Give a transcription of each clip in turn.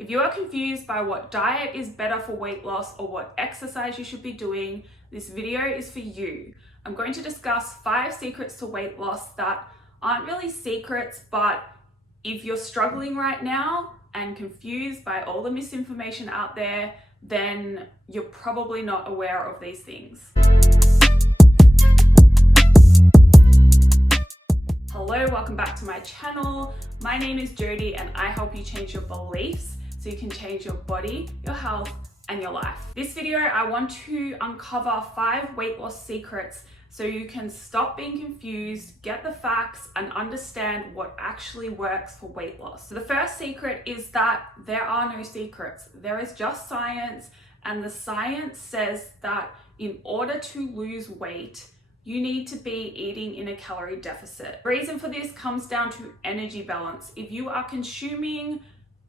If you are confused by what diet is better for weight loss or what exercise you should be doing, this video is for you. I'm going to discuss 5 secrets to weight loss that aren't really secrets, but if you're struggling right now and confused by all the misinformation out there, then you're probably not aware of these things. Hello, welcome back to my channel. My name is Jody and I help you change your beliefs so you can change your body, your health, and your life. This video, I want to uncover 5 weight loss secrets so you can stop being confused, get the facts, and understand what actually works for weight loss. So the first secret is that there are no secrets. There is just science, and the science says that in order to lose weight, you need to be eating in a calorie deficit. The reason for this comes down to energy balance. If you are consuming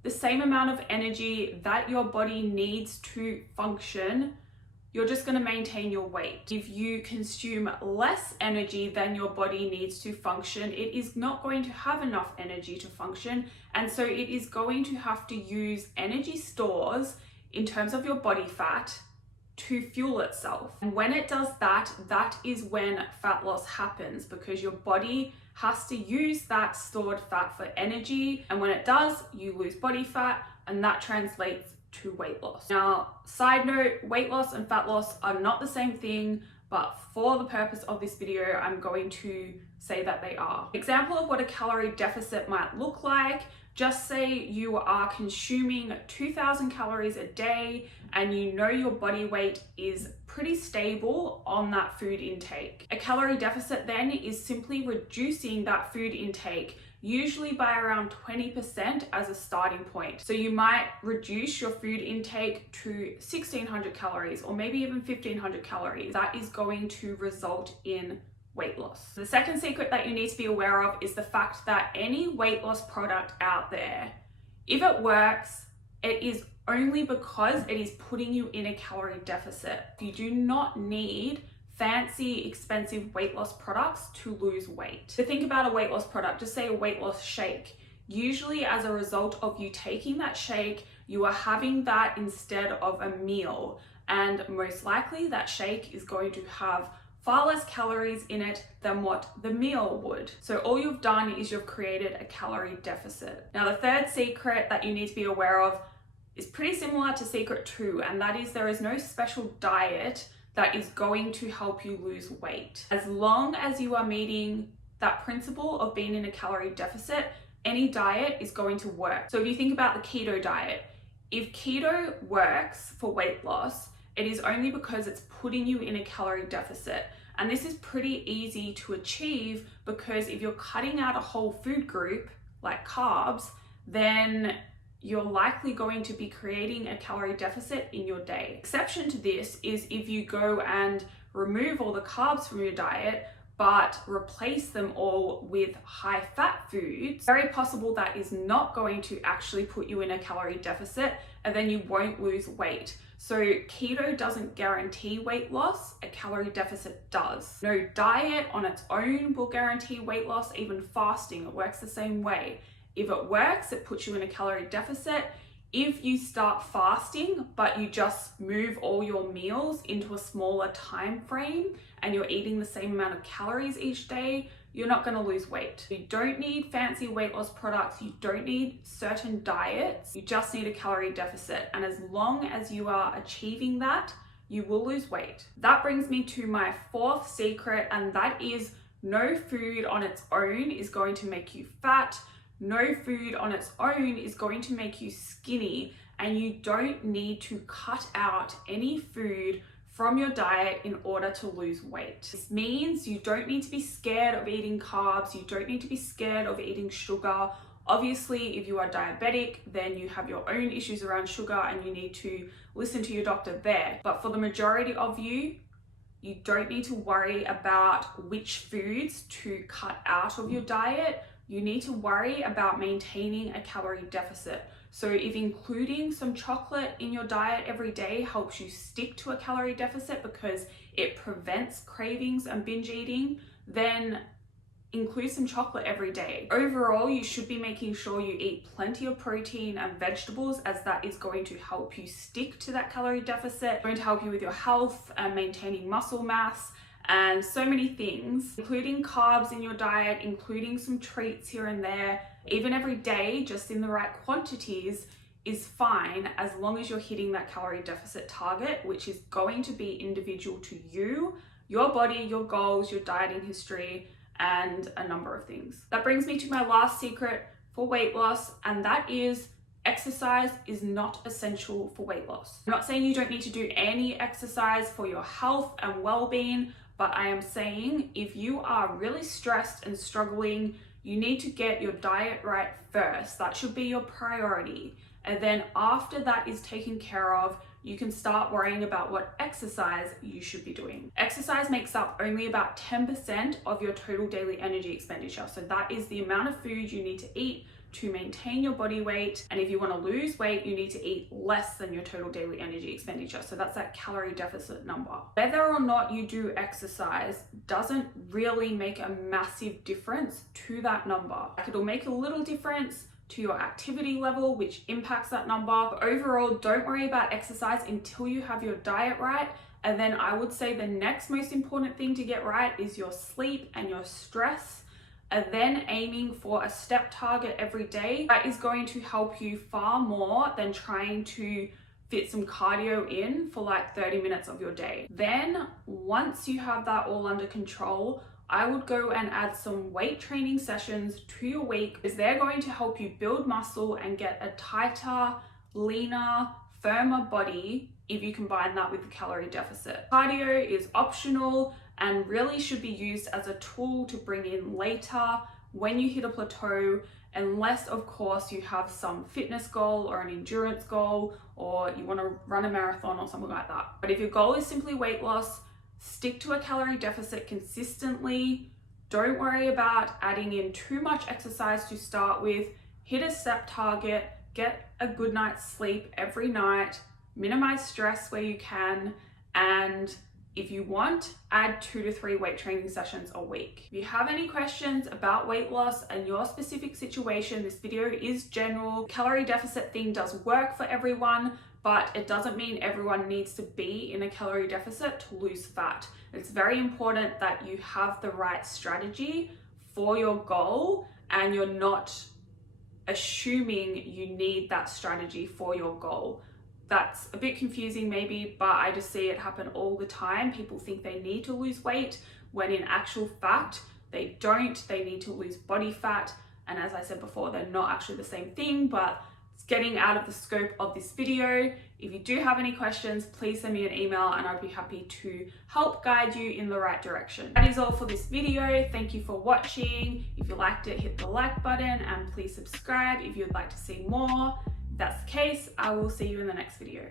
the same amount of energy that your body needs to function, you're just going to maintain your weight. If you consume less energy than your body needs to function, it is not going to have enough energy to function, and so it is going to have to use energy stores in terms of your body fat to fuel itself. And when it does that, that is when fat loss happens, because your body has to use that stored fat for energy, and when it does, you lose body fat, and that translates to weight loss. Now, side note, weight loss and fat loss are not the same thing, but for the purpose of this video, I'm going to say that they are. Example of what a calorie deficit might look like: just say you are consuming 2,000 calories a day and you know your body weight is pretty stable on that food intake. A calorie deficit then is simply reducing that food intake, usually by around 20% as a starting point. So you might reduce your food intake to 1,600 calories or maybe even 1,500 calories. That is going to result in weight loss. The second secret that you need to be aware of is the fact that any weight loss product out there, if it works, it is only because it is putting you in a calorie deficit. You do not need fancy, expensive weight loss products to lose weight. To think about a weight loss product, just say a weight loss shake. Usually as a result of you taking that shake, you are having that instead of a meal. And most likely that shake is going to have far less calories in it than what the meal would. So all you've done is you've created a calorie deficit. Now, the third secret that you need to be aware of is pretty similar to secret 2, and that is there is no special diet that is going to help you lose weight. As long as you are meeting that principle of being in a calorie deficit, any diet is going to work. So if you think about the keto diet, if keto works for weight loss, it is only because it's putting you in a calorie deficit. And this is pretty easy to achieve because if you're cutting out a whole food group like carbs, then you're likely going to be creating a calorie deficit in your day. Exception to this is if you go and remove all the carbs from your diet, but replace them all with high fat foods. Very possible that is not going to actually put you in a calorie deficit, and then you won't lose weight. So keto doesn't guarantee weight loss, a calorie deficit does. No diet on its own will guarantee weight loss, even fasting, it works the same way. If it works, it puts you in a calorie deficit. If you start fasting, but you just move all your meals into a smaller time frame and you're eating the same amount of calories each day, you're not going to lose weight. You don't need fancy weight loss products. You don't need certain diets. You just need a calorie deficit. And as long as you are achieving that, you will lose weight. That brings me to my 4th secret, and that is no food on its own is going to make you fat. No food on its own is going to make you skinny, and you don't need to cut out any food from your diet in order to lose weight. This means you don't need to be scared of eating carbs, you don't need to be scared of eating sugar. Obviously, if you are diabetic, then you have your own issues around sugar and you need to listen to your doctor there. But for the majority of you, you don't need to worry about which foods to cut out of your diet. You need to worry about maintaining a calorie deficit. So if including some chocolate in your diet every day helps you stick to a calorie deficit because it prevents cravings and binge eating, then include some chocolate every day. Overall, you should be making sure you eat plenty of protein and vegetables, as that is going to help you stick to that calorie deficit, going to help you with your health and maintaining muscle mass, and so many things, including carbs in your diet, including some treats here and there, even every day, just in the right quantities, is fine as long as you're hitting that calorie deficit target, which is going to be individual to you, your body, your goals, your dieting history, and a number of things. That brings me to my last secret for weight loss, and that is exercise is not essential for weight loss. I'm not saying you don't need to do any exercise for your health and well-being, but I am saying if you are really stressed and struggling, you need to get your diet right first. That should be your priority. And then after that is taken care of, you can start worrying about what exercise you should be doing. Exercise makes up only about 10% of your total daily energy expenditure. So that is the amount of food you need to eat to maintain your body weight. And if you want to lose weight, you need to eat less than your total daily energy expenditure. So that's that calorie deficit number. Whether or not you do exercise doesn't really make a massive difference to that number. Like, it'll make a little difference to your activity level, which impacts that number. But overall, don't worry about exercise until you have your diet right. And then I would say the next most important thing to get right is your sleep and your stress. And then aiming for a step target every day. That is going to help you far more than trying to fit some cardio in for like 30 minutes of your day. Then once you have that all under control, I would go and add some weight training sessions to your week, because they're going to help you build muscle and get a tighter, leaner, firmer body if you combine that with the calorie deficit. Cardio is optional and really should be used as a tool to bring in later when you hit a plateau, unless of course you have some fitness goal or an endurance goal, or you want to run a marathon or something like that. But if your goal is simply weight loss, stick to a calorie deficit consistently. Don't worry about adding in too much exercise to start with. Hit a step target, get a good night's sleep every night, minimize stress where you can, and if you want, add 2 to 3 weight training sessions a week. If you have any questions about weight loss and your specific situation, this video is general. Calorie deficit thing does work for everyone, but it doesn't mean everyone needs to be in a calorie deficit to lose fat. It's very important that you have the right strategy for your goal and you're not assuming you need that strategy for your goal. That's a bit confusing maybe, but I just see it happen all the time. People think they need to lose weight when in actual fact, they don't. They need to lose body fat. And as I said before, they're not actually the same thing, but it's getting out of the scope of this video. If you do have any questions, please send me an email and I'd be happy to help guide you in the right direction. That is all for this video. Thank you for watching. If you liked it, hit the like button and please subscribe if you'd like to see more. If that's the case, I will see you in the next video.